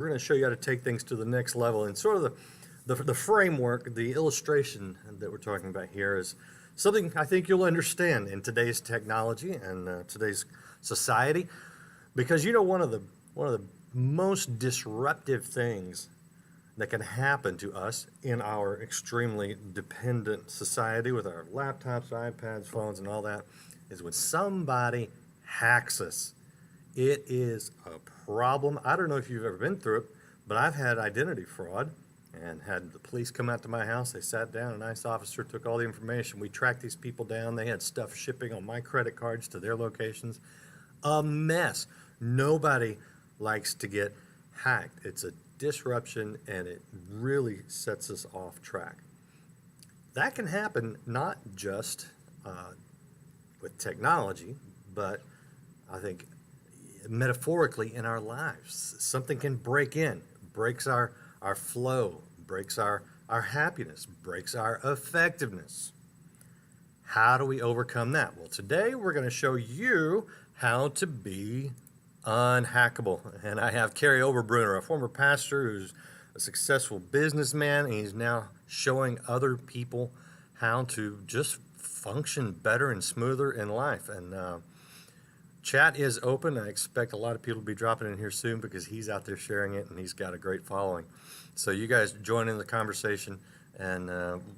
We're going to show you how to take things to the next level. And sort of the framework, the illustration that we're talking about here is something I think you'll understand in today's technology and today's society. Because one of the most disruptive things that can happen to us in our extremely dependent society with our laptops, iPads, phones, and all that is when somebody hacks us. It is a problem. I don't know if you've ever been through it, but I've had identity fraud and had the police come out to my house. They sat down, a nice officer took all the information. We tracked these people down. They had stuff shipping on my credit cards to their locations. A mess. Nobody likes to get hacked. It's a disruption and it really sets us off track. That can happen not just with technology, but I think metaphorically in our lives. Something can break in, breaks our flow, breaks our happiness, breaks our effectiveness. How do we overcome that? Well, today we're going to show you how to be unhackable. And I have Kary Oberbrunner, a former pastor who's a successful businessman, and he's now showing other people how to just function better and smoother in life. And chat is open. I expect a lot of people to be dropping in here soon because he's out there sharing it and he's got a great following. So you guys join in the conversation, and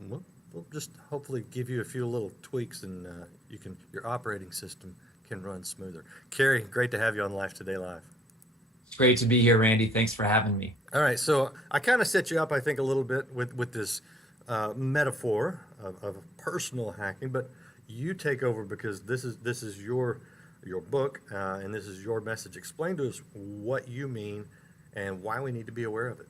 we'll just hopefully give you a few little tweaks, and your operating system can run smoother. Kary, great to have you on Life Today Live. It's great to be here, Randy. Thanks for having me. All right, so I kind of set you up, I think, a little bit with this metaphor of personal hacking, but you take over because this is your book and this is your message. Explain to us what you mean and why we need to be aware of it.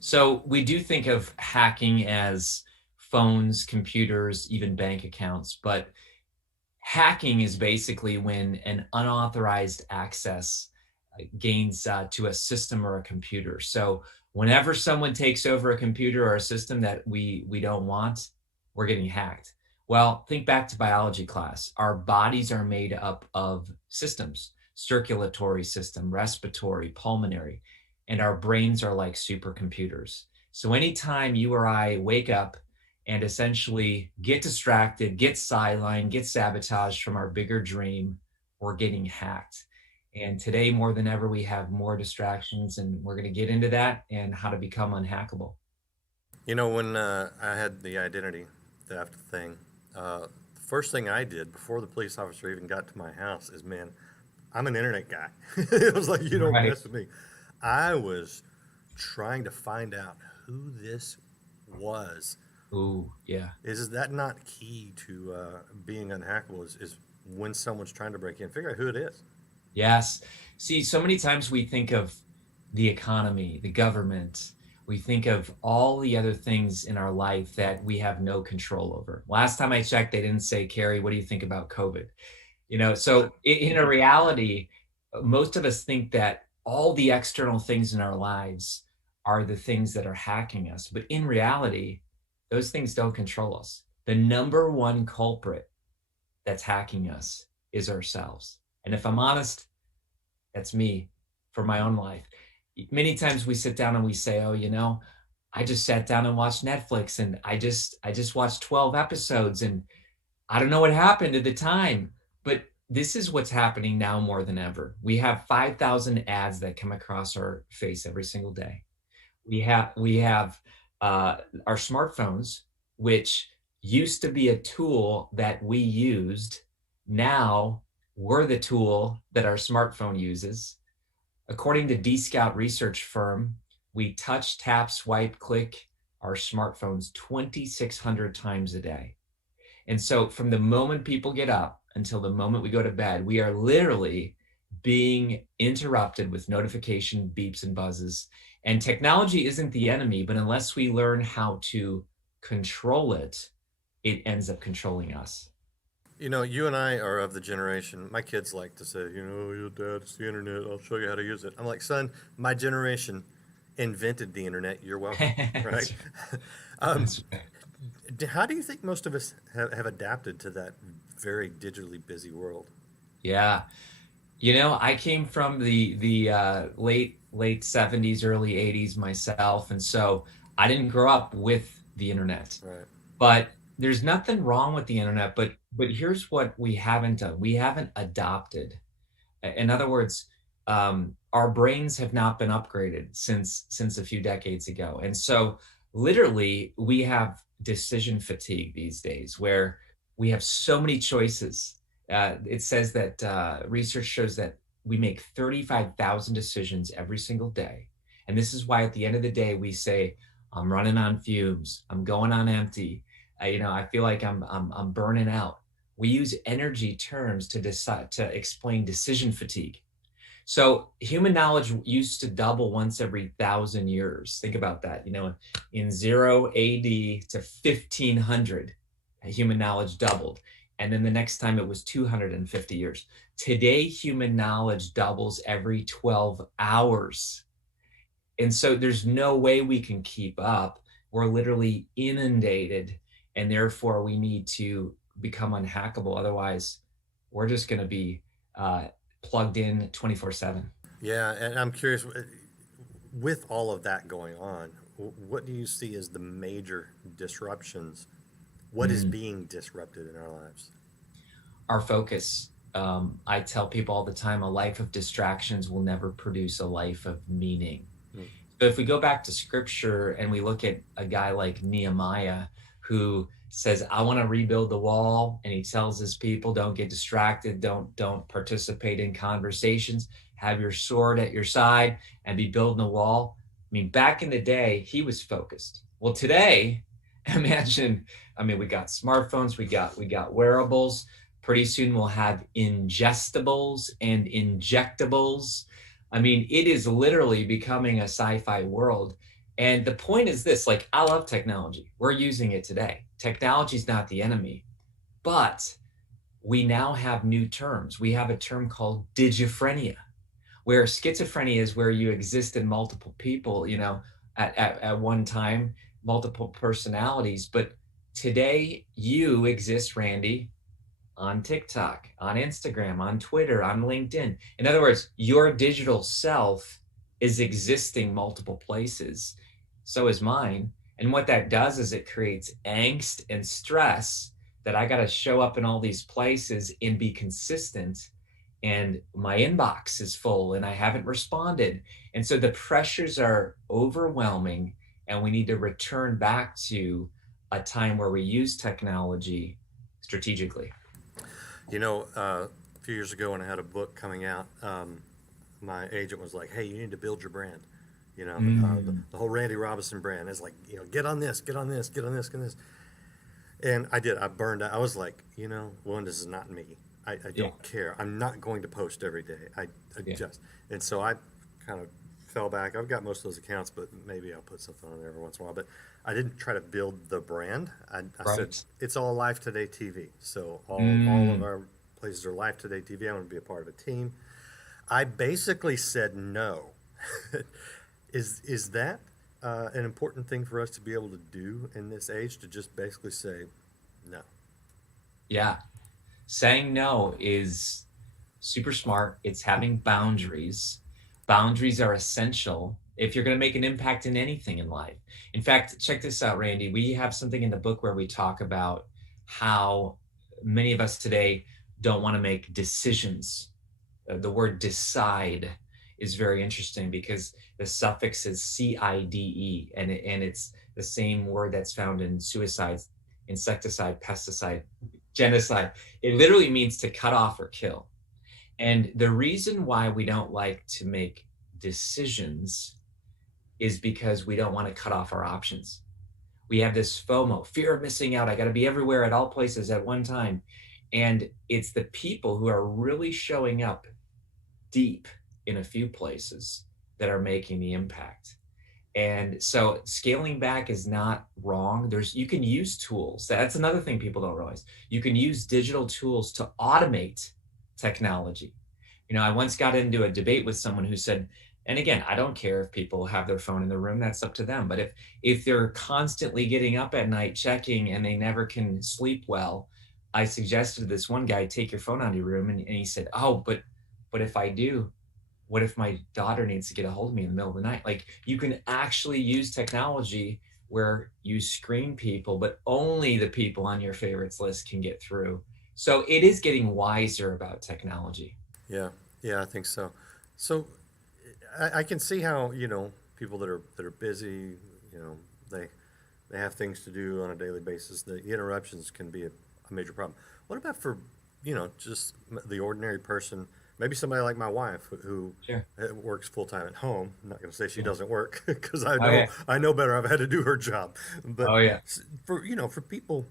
So we do think of hacking as phones, computers, even bank accounts, but hacking is basically when an unauthorized access gains to a system or a computer. So whenever someone takes over a computer or a system that we don't want, we're getting hacked. Well, think back to biology class. Our bodies are made up of systems: circulatory system, respiratory, pulmonary, and our brains are like supercomputers. So anytime you or I wake up and essentially get distracted, get sidelined, get sabotaged from our bigger dream, we're getting hacked. And today, more than ever, we have more distractions, and we're going to get into that and how to become unhackable. You know, when I had the identity theft thing, the first thing I did before the police officer even got to my house is, man, I'm an internet guy. It was like, you don't mess with me. I was trying to find out who this was. Ooh, yeah. Is that not key to being unhackable? Is when someone's trying to break in, figure out who it is. Yes. See, so many times we think of the economy, the government. We think of all the other things in our life that we have no control over. Last time I checked, they didn't say, Kary, what do you think about COVID? So in a reality, most of us think that all the external things in our lives are the things that are hacking us. But in reality, those things don't control us. The number one culprit that's hacking us is ourselves. And if I'm honest, that's me for my own life. Many times we sit down and we say, oh, I just sat down and watched Netflix and I just watched 12 episodes and I don't know what happened at the time. But this is what's happening now more than ever. We have 5,000 ads that come across our face every single day. We have our smartphones, which used to be a tool that we used. Now we're the tool that our smartphone uses. According to D-Scout research firm, we touch, tap, swipe, click our smartphones 2,600 times a day. And so from the moment people get up until the moment we go to bed, we are literally being interrupted with notification beeps and buzzes. And technology isn't the enemy, but unless we learn how to control it, it ends up controlling us. You and I are of the generation, my kids like to say, your dad, it's the internet, I'll show you how to use it. I'm like, son, my generation invented the internet, you're welcome, right? How do you think most of us have adapted to that very digitally busy world? Yeah. I came from the late 70s, early 80s myself, and so I didn't grow up with the internet. Right. But there's nothing wrong with the internet, but here's what we haven't done. We haven't adopted. In other words, our brains have not been upgraded since a few decades ago, and so literally we have decision fatigue these days, where we have so many choices. It says that research shows that we make 35,000 decisions every single day, and this is why at the end of the day we say, "I'm running on fumes. I'm going on empty. I feel like I'm burning out." We use energy terms to decide to explain decision fatigue. So human knowledge used to double once every 1,000 years. Think about that. In 0 AD to 1500, human knowledge doubled. And then the next time it was 250 years. Today, human knowledge doubles every 12 hours. And so there's no way we can keep up. We're literally inundated, and therefore we need to become unhackable. Otherwise, we're just going to be plugged in 24/7. Yeah, and I'm curious, with all of that going on, what do you see as the major disruptions? What is Mm. being disrupted in our lives? Our focus. I tell people all the time, a life of distractions will never produce a life of meaning. Mm. So if we go back to scripture and we look at a guy like Nehemiah, who says, "I want to rebuild the wall," and he tells his people, "Don't get distracted, don't participate in conversations, have your sword at your side and be building a wall." I mean, back in the day, he was focused. Well, today, imagine, I mean, we got smartphones, we got wearables. Pretty soon we'll have ingestibles and injectables. I mean, it is literally becoming a sci-fi world. And the point is this, like, I love technology. We're using it today. Technology is not the enemy, but we now have new terms. We have a term called digiphrenia, where schizophrenia is where you exist in multiple people, at one time, multiple personalities. But today you exist, Randy, on TikTok, on Instagram, on Twitter, on LinkedIn. In other words, your digital self is existing multiple places. So is mine. And what that does is it creates angst and stress that I got to show up in all these places and be consistent. And my inbox is full and I haven't responded. And so the pressures are overwhelming, and we need to return back to a time where we use technology strategically. A few years ago when I had a book coming out, my agent was like, "Hey, you need to build your brand." Mm. The whole Randy Robinson brand is like, get on this, get on this, get on this, get on this. And I did. I burned out. I was like, one, this is not me. I Yeah. don't care. I'm not going to post every day. I Yeah. just, and so I kind of fell back. I've got most of those accounts, but maybe I'll put something on there every once in a while. But I didn't try to build the brand. I said, Right. it's all Live Today TV. So all of Mm. our places are Live Today TV. I want to be a part of a team. I basically said no. Is that an important thing for us to be able to do in this age, to just basically say no? Yeah. Saying no is super smart. It's having boundaries. Boundaries are essential if you're going to make an impact in anything in life. In fact, check this out, Randy. We have something in the book where we talk about how many of us today don't want to make decisions. The word decide is very interesting because the suffix is CIDE, and it's the same word that's found in suicide, insecticide, pesticide, genocide. It literally means to cut off or kill. And the reason why we don't like to make decisions is because we don't want to cut off our options. We have this FOMO, fear of missing out. I got to be everywhere at all places at one time. And it's the people who are really showing up deep in a few places that are making the impact. And so scaling back is not wrong. You can use tools. That's another thing people don't realize. You can use digital tools to automate technology. I once got into a debate with someone who said, and again, I don't care if people have their phone in the room, that's up to them. But if they're constantly getting up at night checking and they never can sleep well, I suggested to this one guy, take your phone out of your room. And he said, "Oh, but But if I do, what if my daughter needs to get a hold of me in the middle of the night? Like, you can actually use technology where you screen people, but only the people on your favorites list can get through. So it is getting wiser about technology. Yeah, yeah, I think so. So I can see how, people that are busy, you know, they they have things to do on a daily basis. The interruptions can be a major problem. What about for, just the ordinary person? Maybe somebody like my wife who Sure. works full time at home. I'm not going to say she Yeah. doesn't work because Oh yeah. I know better. I've had to do her job. But Oh yeah. for people,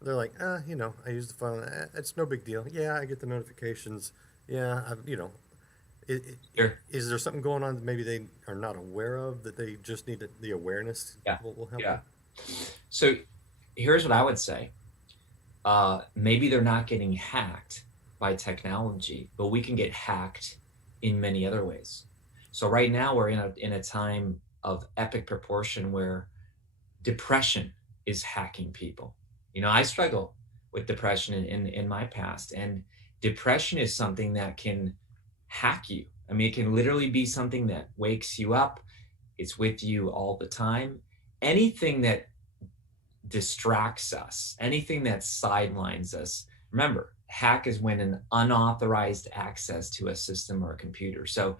they're like, I use the phone. It's no big deal. Yeah, I get the notifications. Yeah, is there something going on that maybe they are not aware of that they just need the awareness Yeah. will help Yeah. them? So here's what I would say. Maybe they're not getting hacked by technology, but we can get hacked in many other ways. So right now we're in a time of epic proportion where depression is hacking people. I struggle with depression in my past, and depression is something that can hack you. I mean, it can literally be something that wakes you up. It's with you all the time. Anything that distracts us, anything that sidelines us. Remember, hack is when an unauthorized access to a system or a computer. So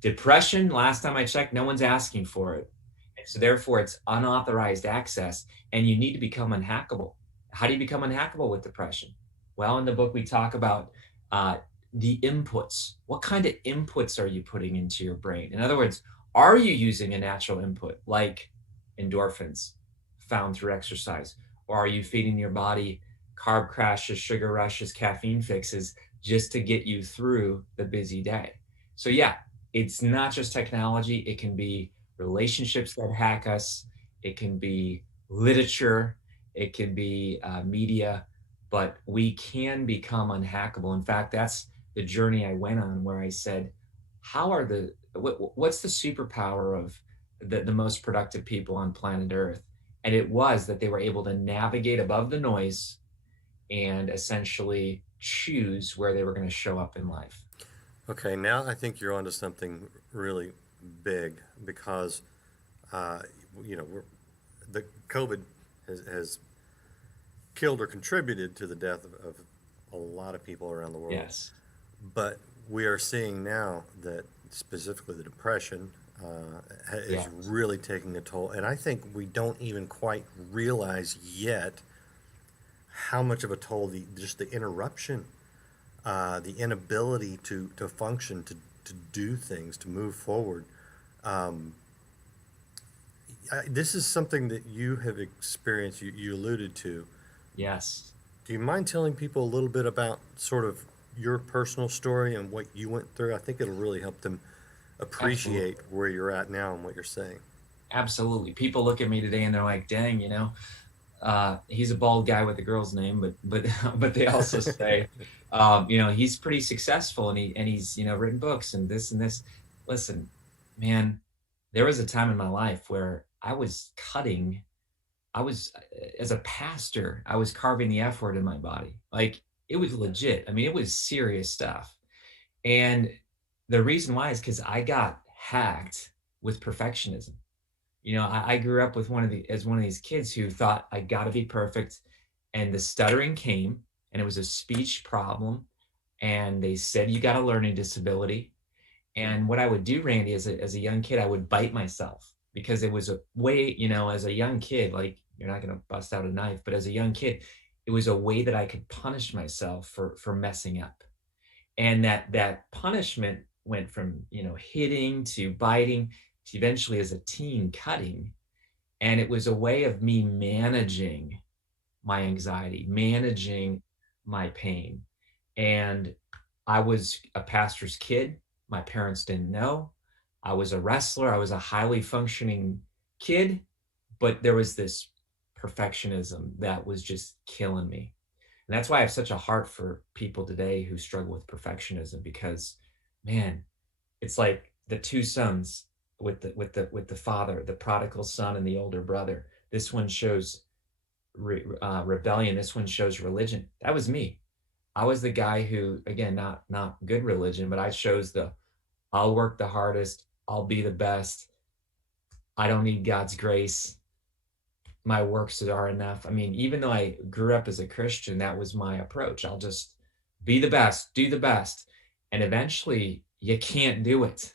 depression, last time I checked, no one's asking for it. And so therefore it's unauthorized access, and you need to become unhackable. How do you become unhackable with depression? Well, in the book, we talk about uh, the inputs. What kind of inputs are you putting into your brain? In other words, are you using a natural input like endorphins found through exercise? Or are you feeding your body carb crashes, sugar rushes, caffeine fixes just to get you through the busy day? So, yeah, it's not just technology. It can be relationships that hack us. It can be literature. It can be media, but we can become unhackable. In fact, that's the journey I went on, where I said, what's the superpower of the most productive people on planet Earth? And it was that they were able to navigate above the noise and essentially choose where they were going to show up in life. Okay, now I think you're onto something really big because, uh, the COVID has killed or contributed to the death of a lot of people around the world. Yes. But we are seeing now that specifically the depression is Yeah. really taking a toll. And I think we don't even quite realize yet how much of a toll just the interruption, the inability to function, to do things, to move forward. Um, this is something that you have experienced, you alluded to. Yes. Do you mind telling people a little bit about sort of your personal story and what you went through? I think it'll really help them Absolutely. appreciate where you're at now and what you're saying. Absolutely. People look at me today and they're like, dang, he's a bald guy with a girl's name, but but they also say, he's pretty successful, and he's written books and this and this. Listen, man, there was a time in my life where I was as a pastor, I was carving the F word in my body. Like, it was legit. I mean, it was serious stuff. And the reason why is because I got hacked with perfectionism. I grew up with one of these kids who thought I got to be perfect, and the stuttering came, and it was a speech problem, and they said you got a learning disability. And what I would do, Randy, as a young kid, I would bite myself, because it was a way, as a young kid, like, you're not going to bust out a knife, but as a young kid, it was a way that I could punish myself for messing up. And that punishment went from hitting to biting to eventually, as a teen, cutting. And it was a way of me managing my anxiety, managing my pain. And I was a pastor's kid. My parents didn't know. I was a wrestler. I was a highly functioning kid, but there was this perfectionism that was just killing me. And that's why I have such a heart for people today who struggle with perfectionism, because, man, it's like the two sons with the father, the prodigal son and the older brother. This one shows rebellion. This one shows religion. That was me. I was the guy who, again, not good religion, but I chose the I'll work the hardest, I'll be the best. I don't need God's grace. My works are enough. I mean, even though I grew up as a Christian, that was my approach. I'll just be the best, do the best. And eventually you can't do it.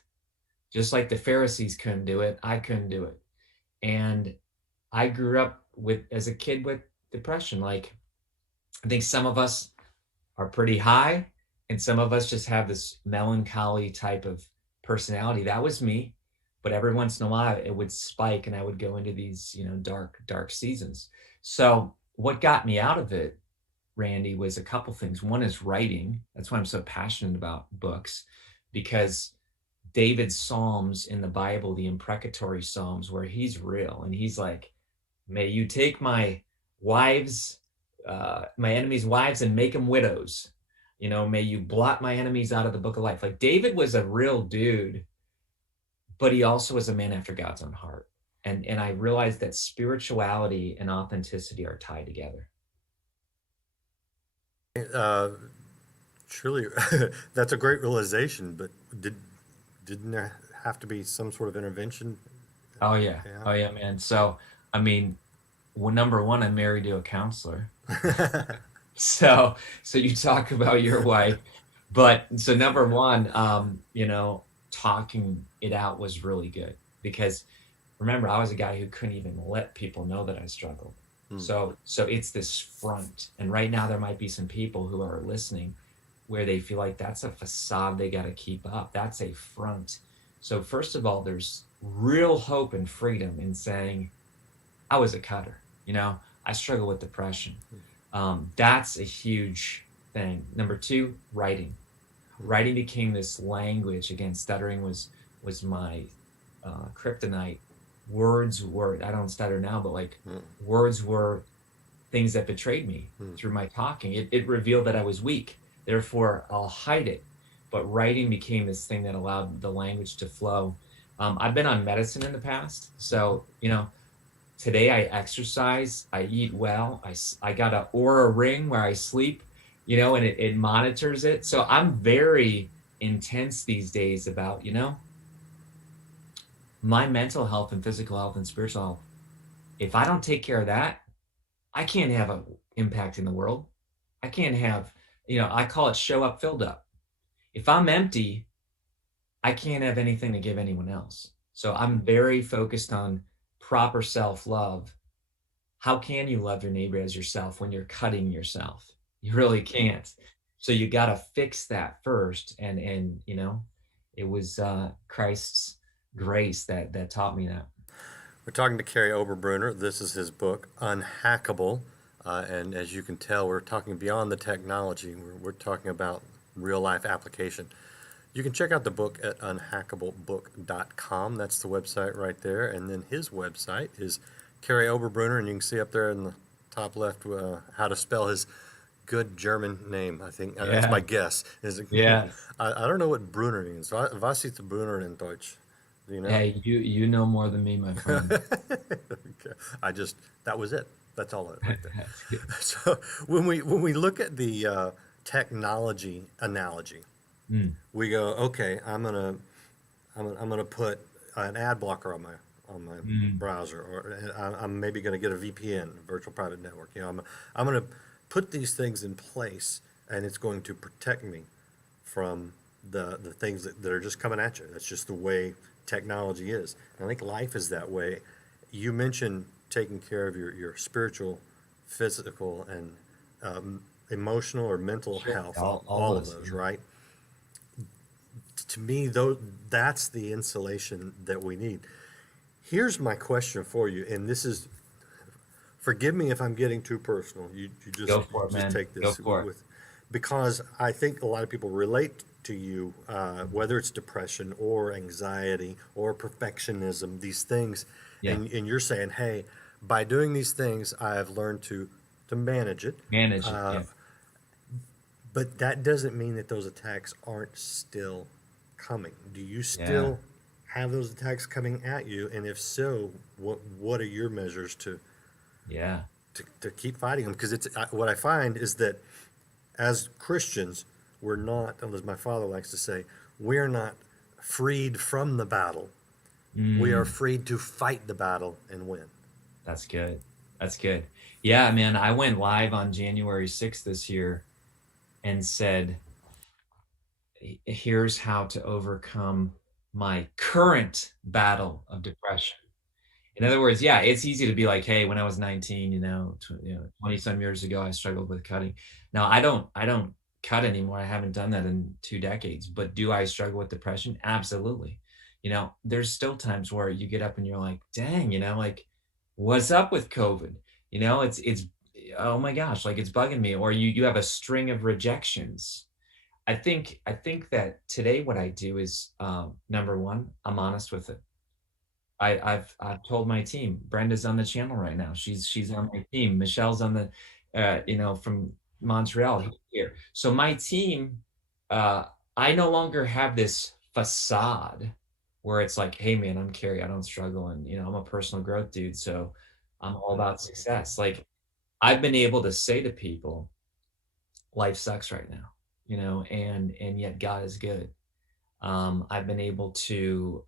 Just like the Pharisees couldn't do it, I couldn't do it. And I grew up with as a kid with depression. Like I think some of us are pretty high and some of us just have this melancholy type of personality. That was me. But every once in a while it would spike and I would go into these, dark seasons. So what got me out of it, Randy, was a couple things. One is writing. That's why I'm so passionate about books, because David's Psalms in the Bible, the imprecatory Psalms, where he's real and he's like, may you take wives, my enemies' wives, and make them widows. May you blot my enemies out of the book of life. Like David was a real dude, but he also was a man after God's own heart. And I realized that spirituality and authenticity are tied together. Uh, Surely, that's a great realization. But didn't there have to be some sort of intervention? Oh yeah. Yeah. Oh yeah, man. So, I mean, well, number one, I'm married to a counselor. So you talk about your wife, but so number one, talking it out was really good because remember, I was a guy who couldn't even let people know that I struggled. Hmm. So it's this front. And right now there might be some people who are listening where they feel like that's a facade they got to keep up. That's a front. So first of all, there's real hope and freedom in saying, I was a cutter, I struggle with depression. That's a huge thing. Number two, writing. Writing became this language. Again, stuttering was my kryptonite. Words were, I don't stutter now, but like words were things that betrayed me through my talking. It revealed that I was weak. Therefore, I'll hide it. But writing became this thing that allowed the language to flow. I've been on medicine in the past. So, today I exercise, I eat well. I got a Aura ring where I sleep, and it monitors it. So I'm very intense these days about, my mental health and physical health and spiritual health. If I don't take care of that, I can't have an impact in the world. I can't have, I call it show up filled up. If I'm empty, I can't have anything to give anyone else. So I'm very focused on proper self-love. How can you love your neighbor as yourself when you're cutting yourself? You really can't. So you got to fix that first. And it was Christ's grace that taught me that. We're talking to Kary Oberbrunner. This is his book, Unhackable. And as you can tell, we're talking beyond the technology. We're talking about real life application. You can check out the book at unhackablebook.com. That's the website right there. And then his website is Kary Oberbrunner. And you can see up there in the top left how to spell his good German name. I think that's my guess. Yeah. I don't know what Brunner means. Was ist Brunner in Deutsch? Do you know? Hey, you know more than me, my friend. Okay. That was it. That's all right there. So when we look at the technology analogy, we go, okay, I'm gonna put an ad blocker on my browser, or I'm maybe gonna get a VPN, virtual private network. I'm gonna put these things in place, and it's going to protect me from the things that are just coming at you. That's just the way technology is. And I think life is that way. You mentioned taking care of your spiritual, physical, and emotional or mental health, all of those, right? To me, that's the insulation that we need. Here's my question for you, and this is, forgive me if I'm getting too personal. You just Go for it, just man. take this Go for it. with, because I think a lot of people relate to you, whether it's depression or anxiety or perfectionism, these things, and you're saying, hey, by doing these things, I've learned to manage it. Manage it. Yeah. But that doesn't mean that those attacks aren't still coming. Do you still have those attacks coming at you? And if so, what are your measures to keep fighting them? Because it's what I find is that as Christians, we're not, as my father likes to say, we're not freed from the battle. We are Mm, freed to fight the battle and win. that's good. That's good. Yeah, man, I went live on January 6th this year and said, here's how to overcome my current battle of depression. In other words, yeah, it's easy to be like, hey, when I was 19, 20 some years ago, I struggled with cutting. Now I don't cut anymore. I haven't done that in 2 decades. But do I struggle with depression? Absolutely. There's still times where you get up and you're like, dang, like, what's up with COVID? It's oh my gosh, like it's bugging me. Or you have a string of rejections. I think that today what I do is number one, I'm honest with it. I've told my team. Brenda's on the channel right now. She's on my team. Michelle's on the, from Montreal here. So my team, uh, I no longer have this facade where it's like, hey man, I'm Kary. I don't struggle, and I'm a personal growth dude. So I'm all about success. Like I've been able to say to people, life sucks right now, and yet God is good. I've been able to,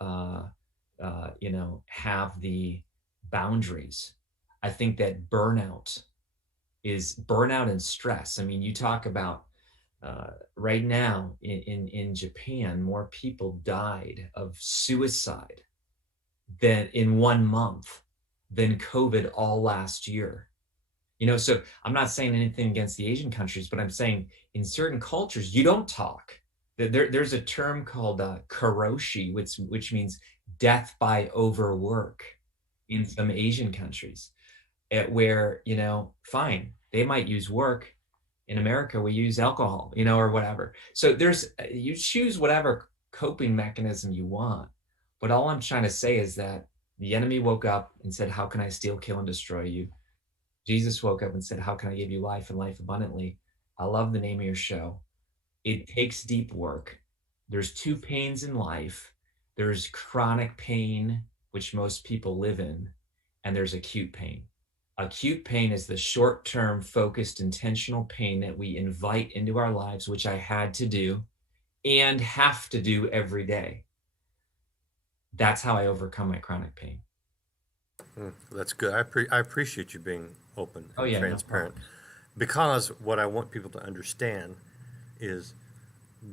have the boundaries. I think that burnout and stress. I mean, you talk about right now in Japan, more people died of suicide than in 1 month than COVID all last year. So I'm not saying anything against the Asian countries, but I'm saying in certain cultures, you don't talk. There's a term called karoshi, which means death by overwork in some Asian countries, where, fine, they might use work. In America, we use alcohol, or whatever. So you choose whatever coping mechanism you want. But all I'm trying to say is that the enemy woke up and said, how can I steal, kill, and destroy you? Jesus woke up and said, how can I give you life and life abundantly? I love the name of your show. It takes deep work. There's two pains in life. There's chronic pain, which most people live in, and there's acute pain. Acute pain is the short-term, focused, intentional pain that we invite into our lives, which I had to do and have to do every day. That's how I overcome my chronic pain. That's good. I appreciate you being open Oh and yeah, no transparent, problem. because what I want people to understand is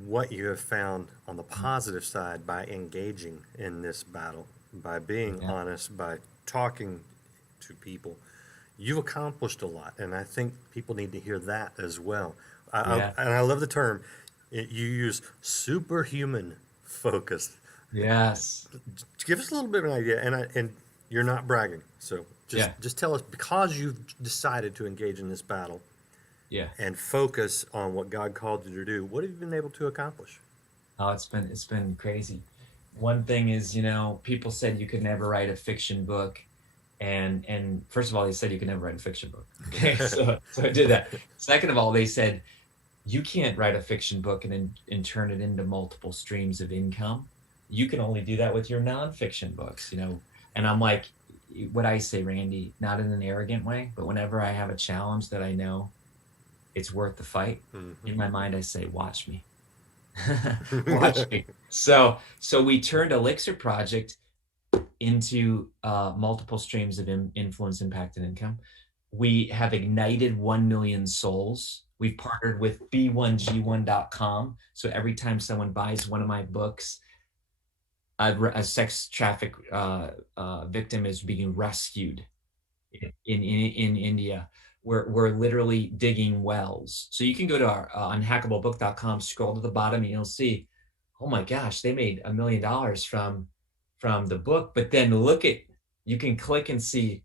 what you have found on the positive side by engaging in this battle, by being Yeah, honest, by talking to people. You've accomplished a lot, and I think people need to hear that as well. yeah, And I love the term. You use superhuman focus. yes, Give us a little bit of an idea, and you're not bragging. So yeah, just tell us, because you've decided to engage in this battle yeah. and focus on what God called you to do. What have you been able to accomplish? Oh, it's been crazy. One thing is, people said you could never write a fiction book, and first of all, they said you could never write a fiction book. Okay, so I did that. Second of all, they said you can't write a fiction book and turn it into multiple streams of income. You can only do that with your nonfiction books. And I'm like, what I say, Randy, not in an arrogant way, but whenever I have a challenge that I know it's worth the fight, in my mind, I say, watch me. Watch me. So we turned Elixir Project into multiple streams of influence, impact, and income. We have ignited 1 million souls. We've partnered with b1g1.com. So every time someone buys one of my books, a sex traffic victim is being rescued in India. We're literally digging wells. So you can go to our unhackablebook.com, scroll to the bottom, and you'll see, oh my gosh, they made $1 million from the book. But then you can click and see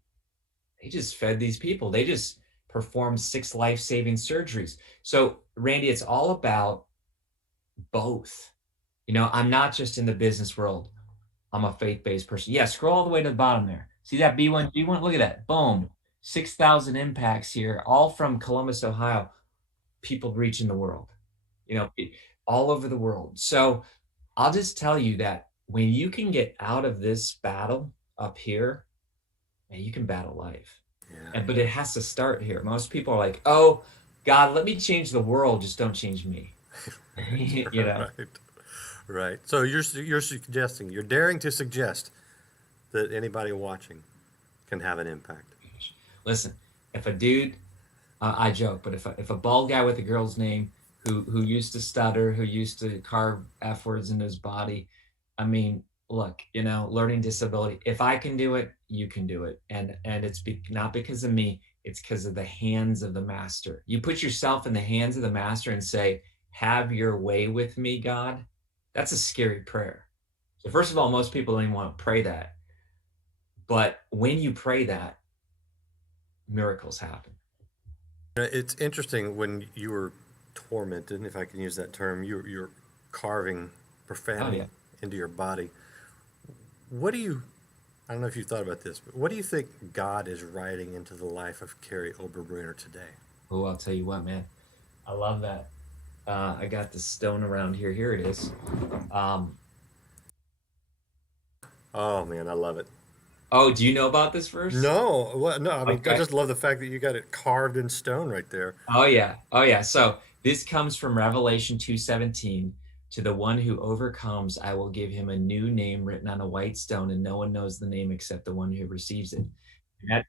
they just fed these people. They just performed 6 life-saving surgeries. So Randy, it's all about both. I'm not just in the business world. I'm a faith-based person. Yeah, scroll all the way to the bottom there. See that B1G1? Look at that. Boom. 6,000 impacts here, all from Columbus, Ohio. People reaching the world, you know, all over the world. So I'll just tell you that when you can get out of this battle up here, man, you can battle life. Yeah. But it has to start here. Most people are like, oh, God, let me change the world, just don't change me. You know? Right. Right. So you're suggesting, you're daring to suggest that anybody watching can have an impact. Listen, if a dude, I joke, but if a bald guy with a girl's name who used to stutter, who used to carve F words into his body, I mean, look, learning disability. If I can do it, you can do it, and it's not because of me. It's because of the hands of the master. You put yourself in the hands of the master and say, "Have your way with me, God." That's a scary prayer. So first of all, most people don't even want to pray that, but when you pray that, miracles happen. It's interesting when you were tormented, if I can use that term, you're carving Oh profanity yeah. into your body. What do you, I don't know if you thought about this, but what do you think God is writing into the life of Kary Oberbrunner today? Oh, I'll tell you what, man. I love that. I got the stone around here. Here it is. Um, Oh man, I love it. oh, do you know about this verse? No, what? No, I mean, I Okay. just love the fact that you got it carved in stone right there. Oh yeah. Oh yeah. So this comes from Revelation 2:17. To the one who overcomes, I will give him a new name written on a white stone, and no one knows the name except the one who receives it.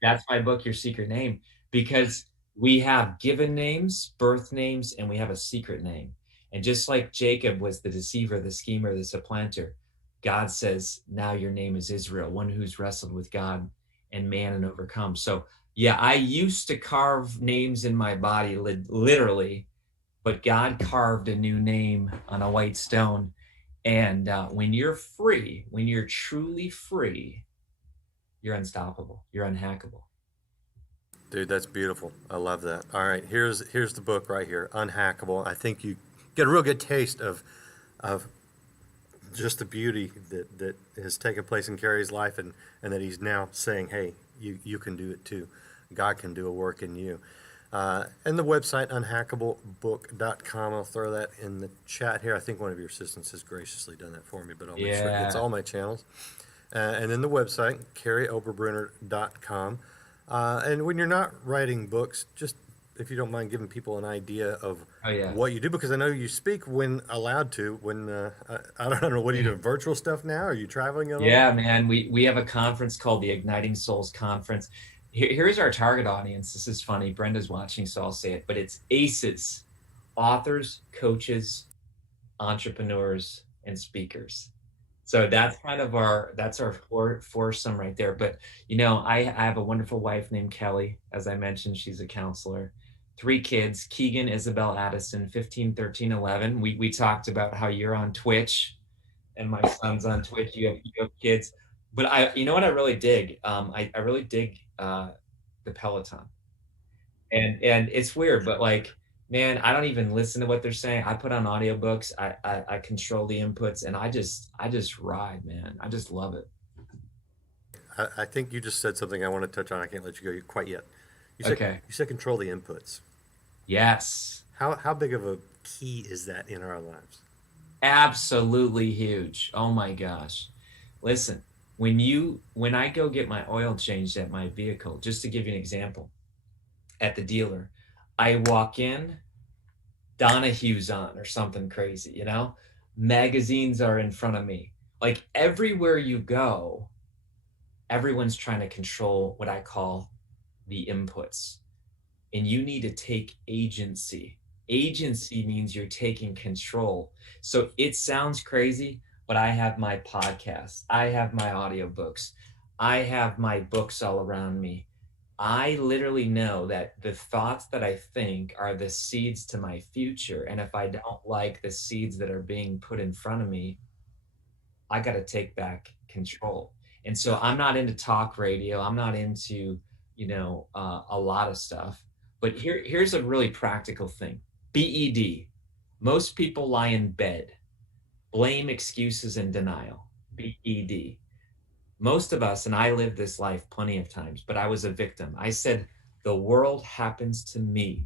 That's my book, Your Secret Name, because we have given names, birth names, and we have a secret name. And just like Jacob was the deceiver, the schemer, the supplanter, God says, now your name is Israel, one who's wrestled with God and man and overcome. So, yeah, I used to carve names in my body, literally, but God carved a new name on a white stone. And when you're free, when you're truly free, you're unstoppable, you're unhackable. Dude, that's beautiful. I love that. All right, here's the book right here, Unhackable. I think you get a real good taste of just the beauty that has taken place in Kary's life, and that he's now saying, hey, you can do it too. God can do a work in you. And the website, unhackablebook.com. I'll throw that in the chat here. I think one of your assistants has graciously done that for me, but I'll make sure it hits Yeah. all my channels. And then the website, karyoberbrunner.com. And when you're not writing books, just if you don't mind giving people an idea of Oh yeah. what you do, because I know you speak when allowed to. When I don't know, what are you doing? Virtual stuff now? Are you traveling at all? Yeah, man. We have a conference called the Igniting Souls Conference. Here's our target audience. This is funny. Brenda's watching, so I'll say it. But it's ACEs, authors, coaches, entrepreneurs, and speakers. So that's our foursome right there. But I have a wonderful wife named Kelly. As I mentioned, she's a counselor. Three kids, Keegan, Isabel, Addison, 15, 13, 11. We talked about how you're on Twitch and my son's on Twitch. You have kids. But you know what I really dig? I really dig the Peloton. And it's weird, but like, man, I don't even listen to what they're saying. I put on audiobooks. I control the inputs, and I just ride, man. I just love it. I think you just said something I want to touch on. I can't let you go quite yet. Okay. You said control the inputs. Yes. How big of a key is that in our lives? Absolutely huge. Oh my gosh. Listen, when I go get my oil changed at my vehicle, just to give you an example, at the dealer, I walk in, Donahue's on or something crazy. Magazines are in front of me. Like everywhere you go, everyone's trying to control what I call the inputs. And you need to take agency. Agency means you're taking control. So it sounds crazy, but I have my podcast, I have my audiobooks, I have my books all around me. I literally know that the thoughts that I think are the seeds to my future. And if I don't like the seeds that are being put in front of me, I got to take back control. And so I'm not into talk radio. I'm not into, a lot of stuff. But here's a really practical thing. BED. Most people lie in bed, blame, excuses, and denial. BED. Most of us, and I lived this life plenty of times, but I was a victim. I said, the world happens to me.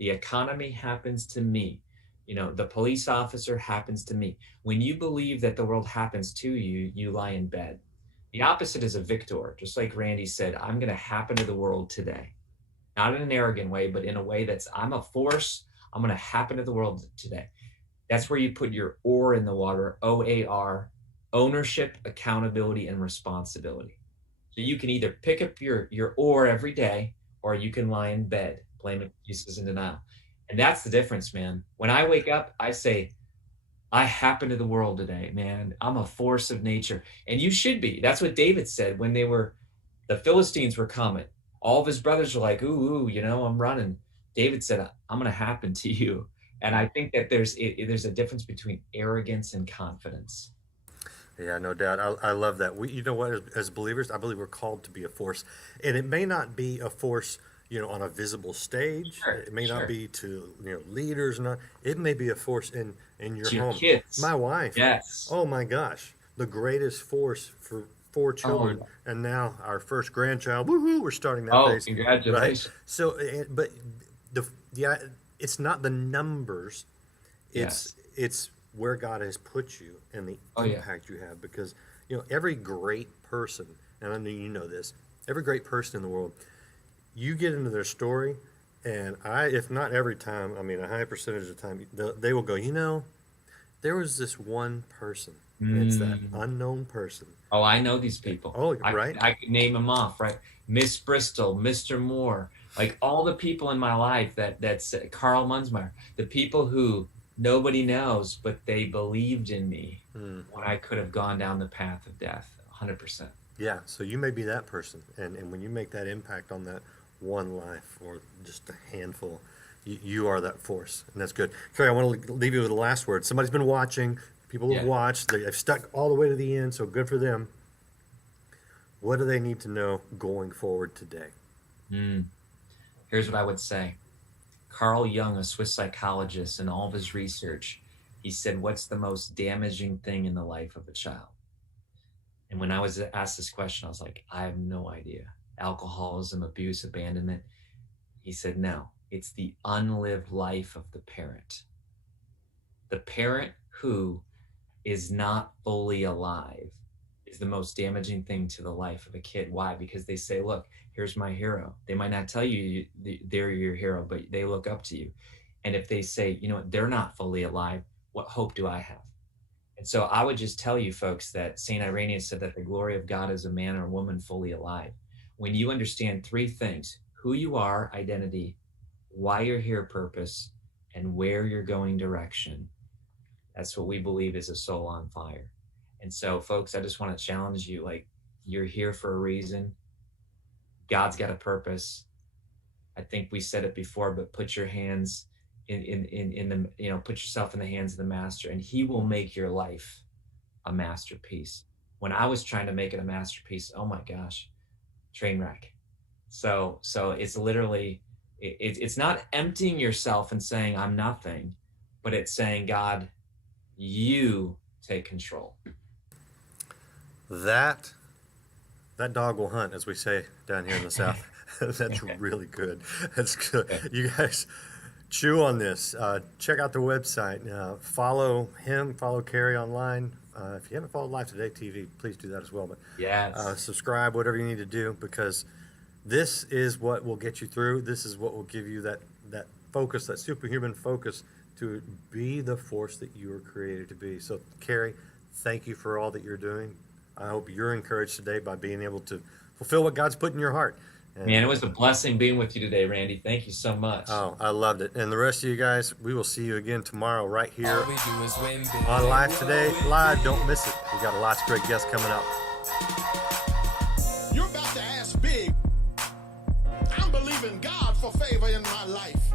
The economy happens to me. The police officer happens to me. When you believe that the world happens to you, you lie in bed. The opposite is a victor. Just like Randy said, I'm going to happen to the world today. not in an arrogant way, but in a way that's, I'm a force. I'm going to happen to the world today. That's where you put your oar in the water, OAR, ownership, accountability, and responsibility. So you can either pick up your oar every day, or you can lie in bed, blaming excuses and denial. And that's the difference, man. When I wake up, I say, I happen to the world today, man. I'm a force of nature. And you should be. That's what David said when the Philistines were coming. All of his brothers were like, ooh, I'm running. David said, I'm going to happen to you. And I think that there's a difference between arrogance and confidence. Yeah, no doubt. I love that. You know what? As believers, I believe we're called to be a force, and it may not be a force, on a visible stage. Sure, It may sure. not be to leaders. Not. It may be a force in your To your home. kids. My wife. Yes. Oh my gosh, the greatest force for 4 children, and now our first grandchild. Woohoo! We're starting that phase. Congratulations. Right. So, but it's not the numbers. Yes. It's where God has put you and the Oh, yeah. impact you have, because every great person, and I know you know this, every great person in the world, you get into their story, and if not every time, I mean a high percentage of the time, they will go, there was this one person, and it's that unknown person. Oh, I know these people. Oh, right. I could name them off, right? Miss Bristol, Mr. Moore, like all the people in my life that's Carl Munsmeyer, the people who nobody knows, but they believed in me when I could have gone down the path of death, 100%. Yeah, so you may be that person, and when you make that impact on that one life or just a handful, you are that force, and that's good. Kary, I want to leave you with the last word. Somebody's been watching. People have watched. They've stuck all the way to the end, so good for them. What do they need to know going forward today? Here's what I would say. Carl Jung, a Swiss psychologist, in all of his research, he said, what's the most damaging thing in the life of a child? And when I was asked this question, I was like, I have no idea. Alcoholism, abuse, abandonment. He said, no, it's the unlived life of the parent. The parent who is not fully alive is the most damaging thing to the life of a kid. Why? Because they say, look, here's my hero. They might not tell you they're your hero, but they look up to you. And if they say, they're not fully alive, what hope do I have? And so I would just tell you folks that St. Irenaeus said that the glory of God is a man or woman fully alive. When you understand three things: who you are, identity; why you're here, purpose; and where you're going, direction. That's what we believe is a soul on fire. And so folks, I just want to challenge you, like, you're here for a reason. God's got a purpose. I think we said it before, but put your hands in the, put yourself in the hands of the master, and he will make your life a masterpiece. When I was trying to make it a masterpiece, oh my gosh, train wreck. So it's literally, it's not emptying yourself and saying I'm nothing, but it's saying, God, you take control. That dog will hunt, as we say down here in the South. That's really good. That's good. You guys chew on this. Check out the website. Follow him. Follow Kary online. If you haven't followed Life Today TV, please do that as well. But yes, subscribe, whatever you need to do, because this is what will get you through. This is what will give you that focus, that superhuman focus, to be the force that you were created to be. So, Kary, thank you for all that you're doing. I hope you're encouraged today by being able to fulfill what God's put in your heart. And, man, it was a blessing being with you today, Randy. Thank you so much. Oh, I loved it. And the rest of you guys, we will see you again tomorrow right here on Live Today Live. Don't miss it. We got lots of great guests coming up. You're about to ask big. I'm believing God for favor in my life.